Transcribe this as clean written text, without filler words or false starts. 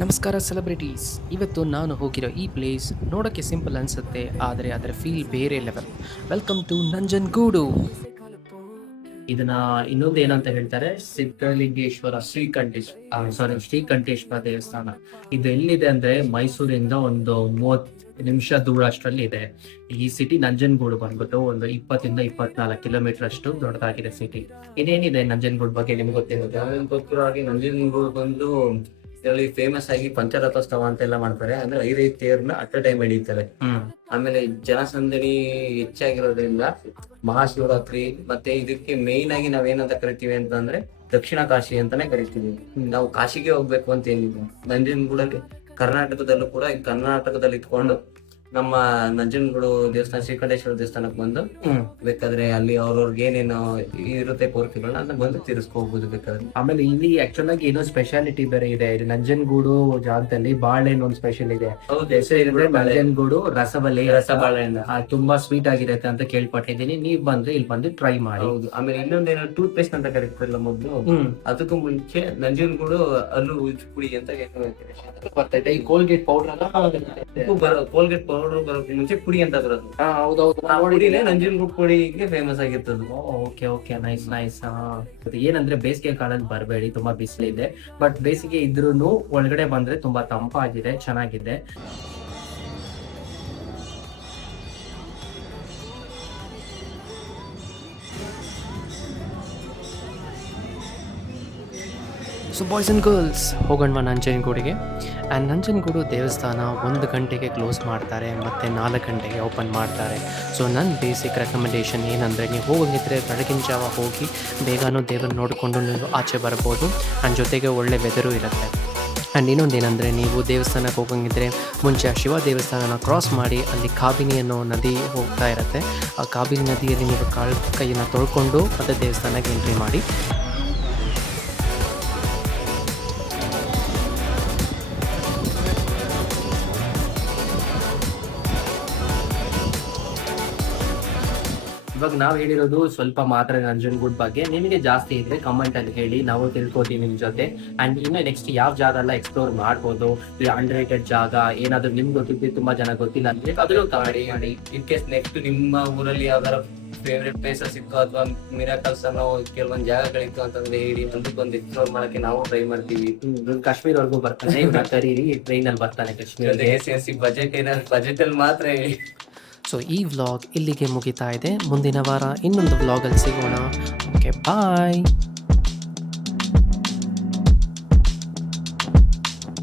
ನಮಸ್ಕಾರ ಸೆಲೆಬ್ರಿಟೀಸ್. ಇವತ್ತು ನಾನು ಹೋಗಿರೋ ಈ ಪ್ಲೇಸ್ ನೋಡೋಕ್ಕೆ ಸಿಂಪಲ್ ಅನಿಸುತ್ತೆ, ಆದರೆ ಅದರ ಫೀಲ್ ಬೇರೆ ಲೆವೆಲ್. Welcome to Nanjangud. ಇದನ್ನ ಇನ್ನೊಂದು ಏನಂತ ಹೇಳ್ತಾರೆ, ಸಿದ್ಧಲಿಂಗೇಶ್ವರ ಶ್ರೀಕಂಠೇಶ್ವರ ದೇವಸ್ಥಾನ. ಇದು ಎಲ್ಲಿದೆ ಅಂದ್ರೆ ಮೈಸೂರಿಂದ ಒಂದು 30 ನಿಮಿಷ ದೂರ ಅಷ್ಟರಲ್ಲಿ ಇದೆ. ಈ ಸಿಟಿ ನಂಜನಗೂಡು ಬಂದ್ಬಿಟ್ಟು ಒಂದು 20-24 ಕಿಲೋಮೀಟರ್ ಅಷ್ಟು ದೊಡ್ಡದಾಗಿದೆ ಸಿಟಿ. ಇನ್ನೇನಿದೆ ನಂಜನಗೂಡು ಬಗ್ಗೆ ನಿಮ್ಗೆ ಗೊತ್ತಿರುತ್ತೆ? ಗೊತ್ತಿರೋ ಹಾಗೆ ನಂಜನಗೂಡು ಬಂದು ಇದರಲ್ಲಿ ಫೇಮಸ್ ಆಗಿ ಪಂಚರಥೋತ್ಸವ ಅಂತೆಲ್ಲ ಮಾಡ್ತಾರೆ. ಅಂದ್ರೆ 5 ತೇರ್ನ ಅಟ್ ಅ ಟೈಮ್ ಹಿಡಿತಾರೆ. ಆಮೇಲೆ ಜನಸಂದಣಿ ಹೆಚ್ಚಾಗಿರೋದ್ರಿಂದ ಮಹಾಶಿವರಾತ್ರಿ ಮತ್ತೆ ಇದಕ್ಕೆ ಮೇಯ್ನ್ ಆಗಿ ನಾವೇನಂತ ಕರಿತೀವಿ ಅಂತಂದ್ರೆ ದಕ್ಷಿಣ ಕಾಶಿ ಅಂತಾನೆ ಕರಿತೀವಿ. ನಾವು ಕಾಶಿಗೆ ಹೋಗ್ಬೇಕು ಅಂತ ಏನಿಲ್ಲ, ನಂಜನಗೂಡಲ್ಲಿ ಕರ್ನಾಟಕದಲ್ಲೂ ಕೂಡ ಕರ್ನಾಟಕದಲ್ಲಿ ಇಟ್ಕೊಂಡು ನಮ್ಮ ನಂಜನಗೂಡು ದೇವಸ್ಥಾನ ಶ್ರೀಕಂಠೇಶ್ವರ ದೇವಸ್ಥಾನಕ್ಕೆ ಬಂದು ಬೇಕಾದ್ರೆ ಅಲ್ಲಿ ಅವ್ರವ್ರಿಗೆ ಏನೇನು ಇರುತ್ತೆ ಕೋರಿಕೆಗಳನ್ನ ಅದನ್ನ ಬಂದು ತೀರಿಸ್ಕೋಬಹುದು ಬೇಕಾದ್ರೆ. ಆಮೇಲೆ ಇಲ್ಲಿ ಆಕ್ಚುಲ್ ಆಗಿ ಏನೋ ಸ್ಪೆಷಾಲಿಟಿ ಬೇರೆ ಇದೆ. ಇಲ್ಲಿ ನಂಜನಗೂಡು ಜಾಗದಲ್ಲಿ ಬಾಳೆಹಣ್ಣು ಒಂದು ಸ್ಪೆಷಲ್ ಇದೆ. ಹೌದು, ನಂಜನಗೂಡು ರಸಬಾಳೆ ರಸಬಾಳೆಹಣ್ಣು ತುಂಬಾ ಸ್ವೀಟ್ ಆಗಿರುತ್ತೆ ಅಂತ ಕೇಳ್ಪಟ್ಟಿದ್ದೀನಿ. ನೀವ್ ಬಂದ್ರೆ ಇಲ್ಲಿ ಬಂದು ಟ್ರೈ ಮಾಡಿ. ಹೌದು. ಆಮೇಲೆ ಇನ್ನೊಂದೇನೋ ಟೂತ್ ಪೇಸ್ಟ್ ಅಂತ ಕರೀತಾರಲ್ಲ ಮೊದಲು, ಅದಕ್ಕೂ ಮುಂಚೆ ನಂಜನಗೂಡು ಅಲ್ಲೂ ಪುಡಿ ಅಂತ ಬರ್ತೈತೆ. ಈ ಕೋಲ್ಗೇಟ್ ಪೌಡರ್ ಕೋಲ್ಗೇಟ್ ಪೌಡರ್ ಬರೋಕೆ ಮುಂಚೆ ಪುಡಿ ಅಂತ ಬರೋದು. ಹೌದೌದು, ಪುಡಿನೇ ನಂಜನಗೂಡು ಪುಡಿಗೆ ಫೇಮಸ್ ಆಗಿರ್ತದೆ. Okay okay, nice nice. ಏನಂದ್ರೆ ಬೇಸಿಗೆ ಕಾಲದಲ್ಲಿ ಬರಬೇಡಿ, ತುಂಬಾ ಬಿಸಿಲಿದೆ. ಬಟ್ ಬೇಸಿಗೆ ಇದ್ರೂ ಒಳಗಡೆ ಬಂದ್ರೆ ತುಂಬಾ ತಂಪಾಗಿದೆ, ಚೆನ್ನಾಗಿದೆ. ಸೊ ಬಾಯ್ಸ್ ಆ್ಯಂಡ್ ಗರ್ಲ್ಸ್, ಹೋಗೋಣ ನಂಜನಗೂಡಿಗೆ. ಆ್ಯಂಡ್ ನಂಜನಗೂಡು ದೇವಸ್ಥಾನ 1 ಗಂಟೆಗೆ ಕ್ಲೋಸ್ ಮಾಡ್ತಾರೆ ಮತ್ತು 4 ಗಂಟೆಗೆ ಓಪನ್ ಮಾಡ್ತಾರೆ. ಸೊ ನನ್ನ ಬೇಸಿಕ್ ರೆಕಮೆಂಡೇಷನ್ ಏನಂದರೆ, ನೀವು ಹೋಗಿದ್ರೆ ಬೆಳಗಿನ ಜಾವ ಹೋಗಿ ಬೇಗನೂ ದೇವ್ರನ್ನ ನೋಡಿಕೊಂಡು ನೀವು ಆಚೆ ಬರ್ಬೋದು. ಆ್ಯಂಡ್ ಜೊತೆಗೆ ಒಳ್ಳೆ ವೆದರು ಇರುತ್ತೆ. ಆ್ಯಂಡ್ ಇನ್ನೊಂದೇನೆಂದರೆ, ನೀವು ದೇವಸ್ಥಾನಕ್ಕೆ ಹೋಗಂಗಿದ್ರೆ ಮುಂಚೆ ಶಿವ ದೇವಸ್ಥಾನನ ಕ್ರಾಸ್ ಮಾಡಿ ಅಲ್ಲಿ ಕಾಬಿನಿ ಅನ್ನೋ ನದಿ ಹೋಗ್ತಾ ಇರುತ್ತೆ. ಆ ಕಾಬಿನಿ ನದಿಯಲ್ಲಿ ನೀವು ಕೈಯನ್ನು ತೊಳ್ಕೊಂಡು ಮತ್ತು ದೇವಸ್ಥಾನಕ್ಕೆ ಎಂಟ್ರಿ ಮಾಡಿ. ಇವಾಗ ನಾವು ಹೇಳಿರೋದು ಸ್ವಲ್ಪ ಮಾತ್ರ ನಂಜನಗೂಡು ಬಗ್ಗೆ. ನಿಮಗೆ ಜಾಸ್ತಿ ಇದ್ರೆ ಕಮೆಂಟ್ ಅಲ್ಲಿ ಹೇಳಿ, ನಾವು ತಿಳ್ಕೊತೀವಿ ನಿಮ್ಮ ಜೊತೆ. ಅಂಡ್ ಇನ್ನು ನೆಕ್ಸ್ಟ್ ಯಾವ ಜಾಗ ಎಲ್ಲ ಎಕ್ಸ್ಪ್ಲೋರ್ ಮಾಡ್ಬೋದು, ಈ ಅಂಡರ್ರೇಟೆಡ್ ಜಾಗ ಏನಾದ್ರು ನಿಮ್ಗೆ ಗೊತ್ತಿದ್ದು ತುಂಬಾ ಜನ ಗೊತ್ತಿಲ್ಲ ಅಂದ್ರೆ ಅದನ್ನು ಮಾಡಿ. ಇನ್ ಕೇಸ್ ನೆಕ್ಸ್ಟ್ ನಿಮ್ಮ ಊರಲ್ಲಿ ಯಾವ್ದಾರ ಫೇವ್ರೆಟ್ ಪ್ಲೇಸಸ್ ಇತ್ತು ಅಥವಾ ಮಿರಾಕಲ್ಸ್ ಅನ್ನೋ ಕೆಲವೊಂದ್ ಜಾಗಗಳಿತ್ತು ಅಂತಂದ್ರೆ ಹೇಳಿ, ಮುಂದಕ್ಕೆ ಎಕ್ಸ್ಪ್ಲೋರ್ ಮಾಡಕ್ಕೆ ನಾವು ಟ್ರೈ ಮಾಡ್ತೀವಿ. ಕಾಶ್ಮೀರ್ವರೆಗೂ ಬರ್ತಾನೆ, ಕರೀರಿ, ಟ್ರೈನ್ ಅಲ್ಲಿ ಬರ್ತಾನೆ ಕಾಶ್ಮೀರ. ಬಜೆಟ್ ಅಲ್ಲಿ ಮಾತ್ರ ಹೇಳಿ. ಸೊ ಈ ವ್ಲಾಗ್ ಇಲ್ಲಿಗೆ ಮುಗಿತಾ ಇದೆ. ಮುಂದಿನ ವಾರ ಇನ್ನೊಂದು ವ್ಲಾಗಲ್ಲಿ ಸಿಗೋಣ. ಓಕೆ, ಬಾಯ್.